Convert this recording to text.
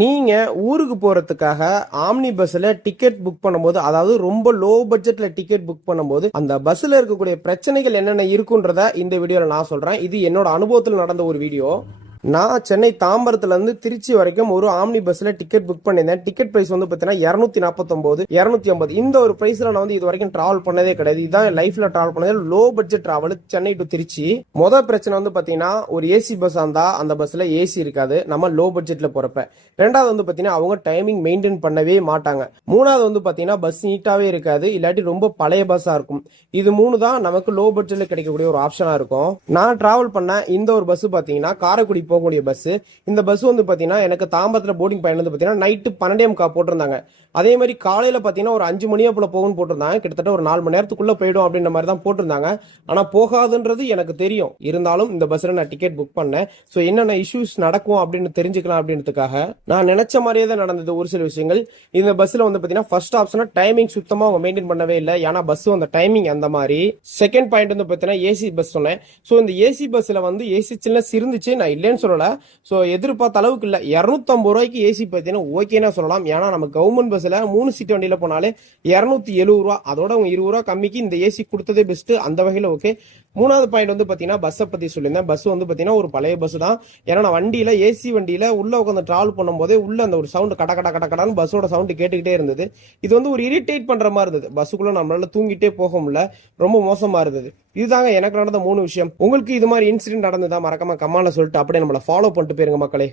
நீங்க ஊருக்கு போறதுக்காக ஆம்னி பஸ்ல டிக்கெட் புக் பண்ணும்போது, அதாவது ரொம்ப லோ பட்ஜெட்ல டிக்கெட் புக் பண்ணும்போது, அந்த பஸ்ல இருக்கக்கூடிய பிரச்சனைகள் என்னென்ன இருக்குன்றத இந்த வீடியோல நான் சொல்றேன். இது என்னோட அனுபவத்தில் நடந்த ஒரு வீடியோ. நான் சென்னை தாம்பரத்துல இருந்து திருச்சி வரைக்கும் ஒரு ஆம்னி பஸ்ல டிக்கெட் புக் பண்ணியிருந்தேன். டிக்கெட் பிரைஸ் வந்து பாத்தீங்கன்னா 249, 250. இந்த ஒரு பிரைஸ்ல நான் வந்து இது வரைக்கும் டிராவல் பண்ணதே கிடையாது. இதுதான் லைஃப்ல டிராவல் பண்ணது low budget travel Chennai to Trichy. முதல் பிரச்சனை வந்து பாத்தீங்கன்னா ஒரு ஏசி பஸ் இருந்தா அந்த பஸ்ல ஏசி இருக்காது நம்ம லோ பட்ஜெட்ல போறப்ப. ரெண்டாவது வந்து பாத்தீங்கன்னா அவங்க டைமிங் மெயின்டைன் பண்ணவே மாட்டாங்க. மூணாவது வந்து பாத்தீங்கன்னா பஸ் நீட்டாவே இருக்காது, இல்லாட்டி ரொம்ப பழைய பஸ்ஸா இருக்கும். இது மூணு தான் நமக்கு லோ பட்ஜெட்ல கிடைக்கக்கூடிய ஒரு ஆப்ஷனா இருக்கும். நான் டிராவல் பண்ண இந்த ஒரு பஸ் பாத்தீங்கன்னா காரைக்குடி போகக்கூடிய பஸ். இந்த பஸ் வந்து பாத்தீங்கன்னா எனக்கு தாம்பரத்துல போர்டிங் பாயிண்ட் வந்து பாத்தீங்கன்னா நைட்டு 12 போட்டிருந்தாங்க. அதே மாதிரி காலையில பாத்தீங்கன்னா ஒரு 5 மணியா போல போகும்னு போட்டிருந்தாங்க. கிட்டத்தட்ட ஒரு 4 மணி நேரத்துக்குள்ள போயிடும் அப்படின்ற மாதிரி தான் போட்டிருந்தாங்க. ஆனா போகாதுன்றது எனக்கு தெரியும். இருந்தாலும் இந்த பஸ்ல நான் டிக்கெட் புக் பண்ணேன். சோ என்னென்ன இஷ்யூஸ் நடக்கும் அப்படின்னு தெரிஞ்சுக்கலாம் அப்படின்றதுக்காக நான் நினைச்ச மாதிரியே தான் நடந்தது ஒரு சில விஷயங்கள். இந்த பஸ்ல வந்து பாத்தீங்கன்னா ஃபர்ஸ்ட் ஆப்ஷனா டைமிங் சுத்தமா அவங்க மெயின்டைன் பண்ணவே இல்லை. ஏன்னா பஸ் அந்த டைமிங் அந்த மாதிரி. செகண்ட் பாயிண்ட் வந்து பாத்தீங்கன்னா ஏசி பஸ் சொன்னேன். சோ இந்த ஏசி பஸ்ல வந்து ஏசி சில்னஸ் இருந்துச்சு, நான் இல்லைன்னு சொல்லல. சோ எதிர்பார்த்த அளவுக்கு இல்ல. 250 ரூபாய்க்கு ஏசி பாத்தீங்கன்னா ஓகேனா சொல்லலாம். ஏன்னா நம்ம கவர்மெண்ட் பஸ்ல 3 சீட் வண்டியில போனாலே 270 ரூபா, அதோட அவங்க 20 ரூபா கம்மிக்கு இந்த ஏசி கொடுத்ததே பெஸ்ட். அந்த வகையில ஓகே. மூணாவது பாயிண்ட் வந்து பாத்தீங்கன்னா பஸ்ஸை பத்தி சொல்லியிருந்தேன். பஸ் வந்து பாத்தீங்கன்னா ஒரு பழைய பஸ் தான். ஏன்னா நான் வண்டியில ஏசி வண்டியில உள்ள உட்காந்து டிராவல் பண்ணும்போதே உள்ள அந்த ஒரு சவுண்ட் கட கட கட கடன்னு பஸ்ஸோட சவுண்ட் கேட்டுக்கிட்டே இருந்தது. இது வந்து ஒரு இரிட்டேட் பண்ற மாதிரி இருந்தது. பஸ்ஸுக்குள்ள நம்மளால தூங்கிட்டே போக முடியல, ரொம்ப மோசமா இருந்தது. இதுதாங்க எனக்கு நடந்த 3 விஷயம். உங்களுக்கு இது மாதிரி இன்சிடென்ட் நடந்ததா மறக்காம கமெண்ட்ல சொல்லிட்டு அப்படியே நம்மள ஃபாலோ பண்ணிட்டு போயிருங்க மக்களே.